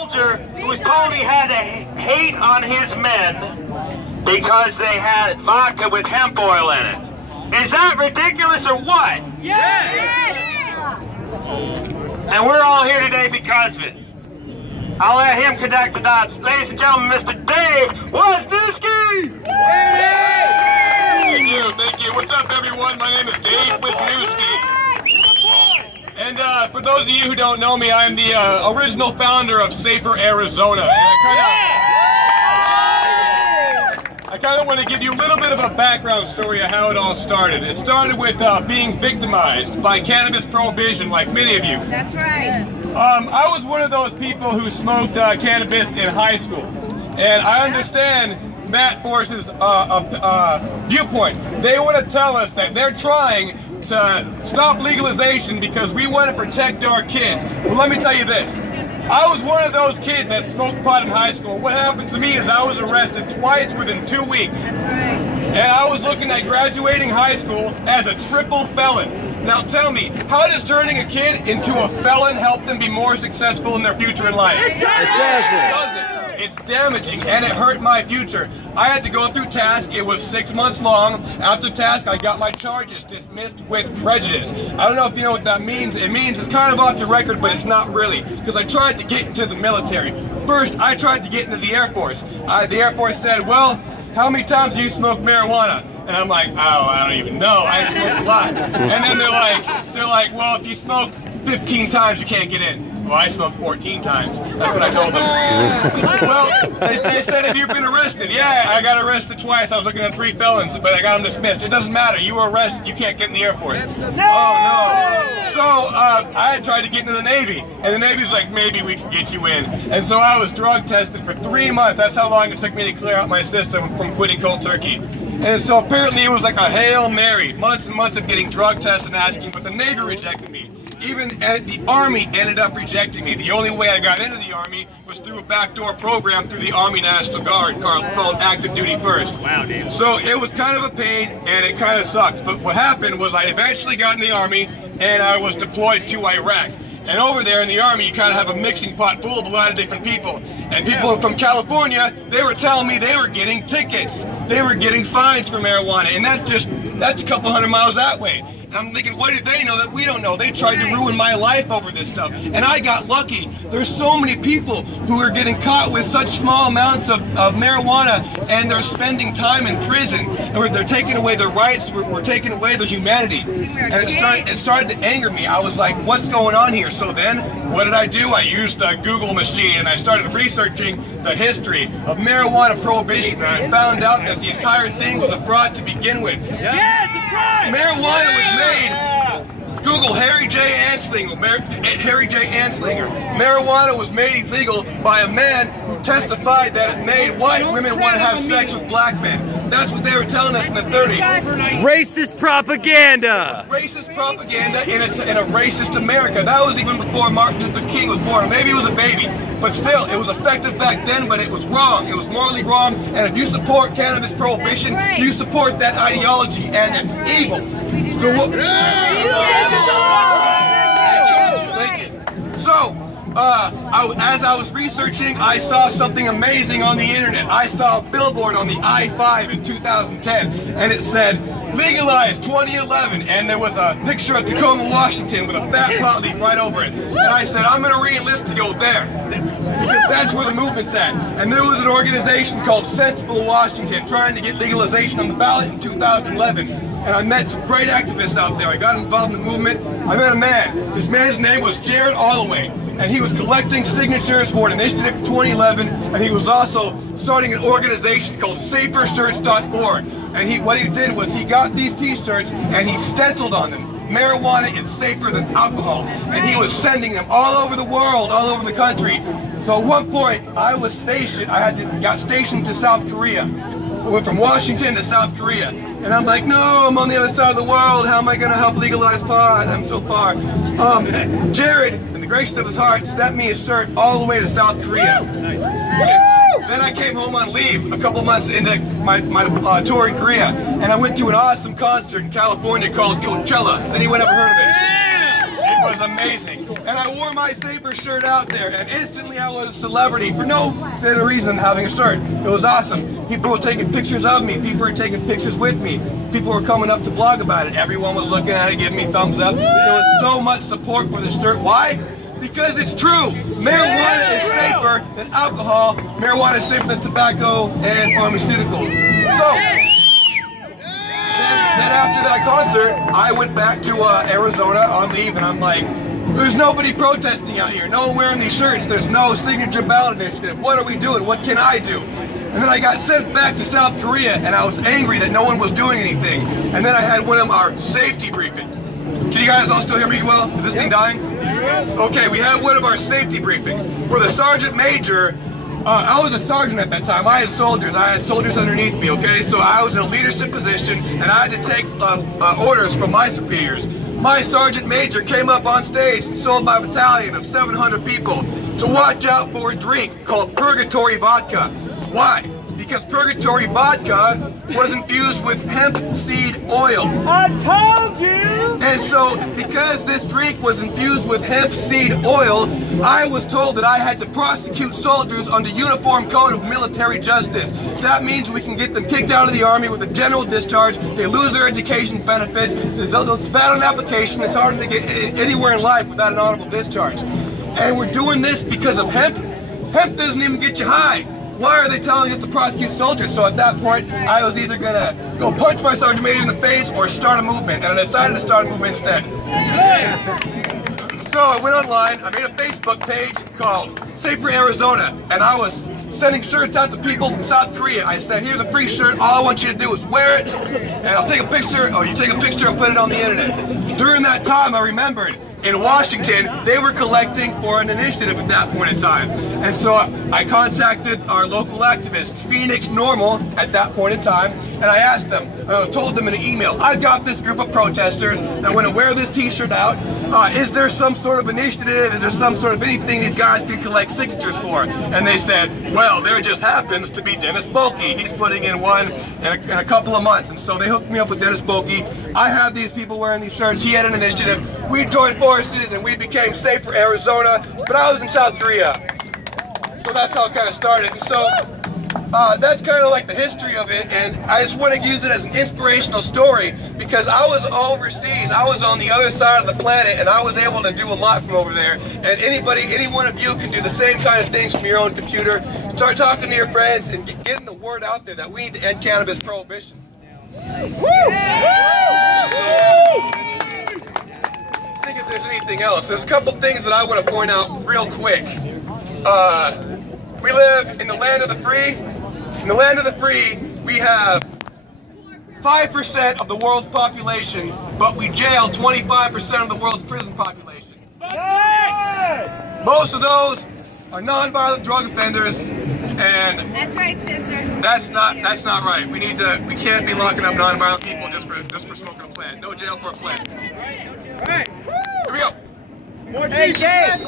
soldier who was told he had to hate on his men because they had vodka with hemp oil in it. Is that ridiculous or what? Yes! And we're all here today because of it. I'll let him connect the dots. Ladies and gentlemen, Mr. Dave Wisniewski! Thank you, thank you. What's up, everyone? My name is Dave Wisniewski. And for those of you who don't know me, I'm the original founder of Safer Arizona. And I kind of want to give you a little bit of a background story of how it all started. It started with being victimized by cannabis prohibition, like many of you. That's right. I was one of those people who smoked cannabis in high school. And I understand that force's viewpoint. They want to tell us that they're trying to stop legalization because we want to protect our kids. Well, let me tell you this. I was one of those kids that smoked pot in high school. What happened to me is I was arrested twice within 2 weeks. That's right. And I was looking at graduating high school as a triple felon. Now tell me, how does turning a kid into a felon help them be more successful in their future in life? It doesn't. It's damaging, and it hurt my future. I had to go through task. It was 6 months long. After task, I got my charges dismissed with prejudice. I don't know if you know what that means. It means it's kind of off the record, but it's not really, because I tried to get into the military. First, I tried to get into the Air Force. The Air Force said, well, how many times do you smoke marijuana? And I'm like, oh, I don't even know. I smoke a lot. And then they're like, well, if you smoke 15 times, you can't get in. Well, I smoked 14 times. That's what I told them. Well, they said, have you been arrested? Yeah, I got arrested twice. I was looking at 3 felons, but I got them dismissed. It doesn't matter. You were arrested. You can't get in the Air Force. Oh, no. So I had tried to get into the Navy, and the Navy's like, maybe we can get you in. And so I was drug tested for 3 months. That's how long it took me to clear out my system from quitting cold turkey. And so apparently it was like a Hail Mary. Months and months of getting drug tests and asking, but the Navy rejected me. Even the Army ended up rejecting me. The only way I got into the Army was through a backdoor program through the Army National Guard called Active Duty First. Wow, dude. So it was kind of a pain, and it kind of sucked. But what happened was I eventually got in the Army, and I was deployed to Iraq. And over there in the Army, you kind of have a mixing pot full of a lot of different people. And people from California, they were telling me they were getting tickets. They were getting fines for marijuana, and that's a couple hundred miles that way. And I'm thinking, what did they know that we don't know? They tried to ruin my life over this stuff. And I got lucky. There's so many people who are getting caught with such small amounts of marijuana, and they're spending time in prison. And they're taking away their rights, we're taking away their humanity. And it started to anger me. I was like, what's going on here? So then, what did I do? I used the Google machine, and I started researching the history of marijuana prohibition. And I found out that the entire thing was a fraud to begin with. Yeah, it's a fraud! Marijuana was made. Google Harry J. Anslinger. Marijuana was made illegal by a man who testified that it made white women want to have sex with black men. That's what they were telling us in the 30s. Racist propaganda! Racist propaganda in a racist America. That was even before Martin Luther King was born. Maybe he was a baby. But still, it was effective back then, but it was wrong. It was morally wrong. And if you support cannabis prohibition, you support that ideology, and it's evil. So what? So, as I was researching, I saw something amazing on the internet. I saw a billboard on the I-5 in 2010, and it said, legalize 2011, and there was a picture of Tacoma, Washington with a fat pot leaf right over it. And I said, I'm going to re-enlist to go there, because that's where the movement's at. And there was an organization called Sensible Washington trying to get legalization on the ballot in 2011. And I met some great activists out there. I got involved in the movement. I met a man. This man's name was Jared Alloway, and he was collecting signatures for an initiative in 2011, and he was also starting an organization called SaferShirts.org. And what he did was he got these t-shirts and he stenciled on them, marijuana is safer than alcohol. And he was sending them all over the world, all over the country. So at one point, I was stationed, got stationed to South Korea. I went from Washington to South Korea. And I'm like, no, I'm on the other side of the world. How am I going to help legalize pot? I'm so far. Jared, in the grace of his heart, sent me a shirt all the way to South Korea. Nice. Then I came home on leave a couple months into my tour in Korea. And I went to an awesome concert in California called Coachella. Has anyone ever heard of it? was amazing. And I wore my Safer shirt out there, and instantly I was a celebrity for no better reason than having a shirt. It was awesome. People were taking pictures of me. People were taking pictures with me. People were coming up to blog about it. Everyone was looking at it, giving me thumbs up. There was so much support for this shirt. Why? Because it's true. Marijuana is safer than alcohol. Marijuana is safer than tobacco and pharmaceuticals. So, then after that concert, I went back to Arizona on leave, and I'm like, there's nobody protesting out here. No one wearing these shirts. There's no signature ballot initiative. What are we doing? What can I do? And then I got sent back to South Korea, and I was angry that no one was doing anything. And then I had one of our safety briefings. Can you guys all still hear me well? Is this thing dying? Okay, we had one of our safety briefings where the sergeant major, I was a sergeant at that time. I had soldiers underneath me, okay? So I was in a leadership position, and I had to take orders from my superiors. My sergeant major came up on stage, sold by a battalion of 700 people, to watch out for a drink called Purgatory Vodka. Why? Because Purgatory Vodka was infused with hemp seed oil. I told you! And so, because this drink was infused with hemp seed oil, I was told that I had to prosecute soldiers under Uniform Code of Military Justice. That means we can get them kicked out of the Army with a general discharge. They lose their education benefits. It's bad on application. It's hard to get anywhere in life without an honorable discharge. And we're doing this because of hemp. Hemp doesn't even get you high. Why are they telling us to prosecute soldiers? So at that point, I was either gonna go punch my sergeant major in the face or start a movement, and I decided to start a movement instead. So I went online, I made a Facebook page called Safer Arizona, and I was sending shirts out to people from South Korea. I said, here's a free shirt, all I want you to do is wear it, and I'll take a picture, or you take a picture and put it on the internet. During that time, I remembered, in Washington, they were collecting for an initiative at that point in time. And so I contacted our local activists, Phoenix Normal, at that point in time, and I asked them, I told them in an email, I've got this group of protesters that want to wear this t-shirt out. Is there some sort of initiative? Is there some sort of anything these guys can collect signatures for? And they said, well, there just happens to be Dennis Bulkey. He's putting in one in a couple of months. And so they hooked me up with Dennis Bulkey. I had these people wearing these shirts. He had an initiative. We joined forces and we became Safer Arizona. But I was in South Korea. So that's how it kind of started. And so that's kind of like the history of it, and I just want to use it as an inspirational story because I was overseas, I was on the other side of the planet, and I was able to do a lot from over there. And any one of you can do the same kind of things from your own computer. Start talking to your friends and getting the word out there that we need to end cannabis prohibition. Think if there's anything else. There's a couple things that I want to point out real quick. We live in the land of the free. In the land of the free, we have 5% of the world's population, but we jail 25% of the world's prison population. Most of those are non-violent drug offenders, and that's right, sister. That's not right. We can't be locking up non-violent people just for smoking a plant. No jail for a plant. All right. Here we go. More teachers.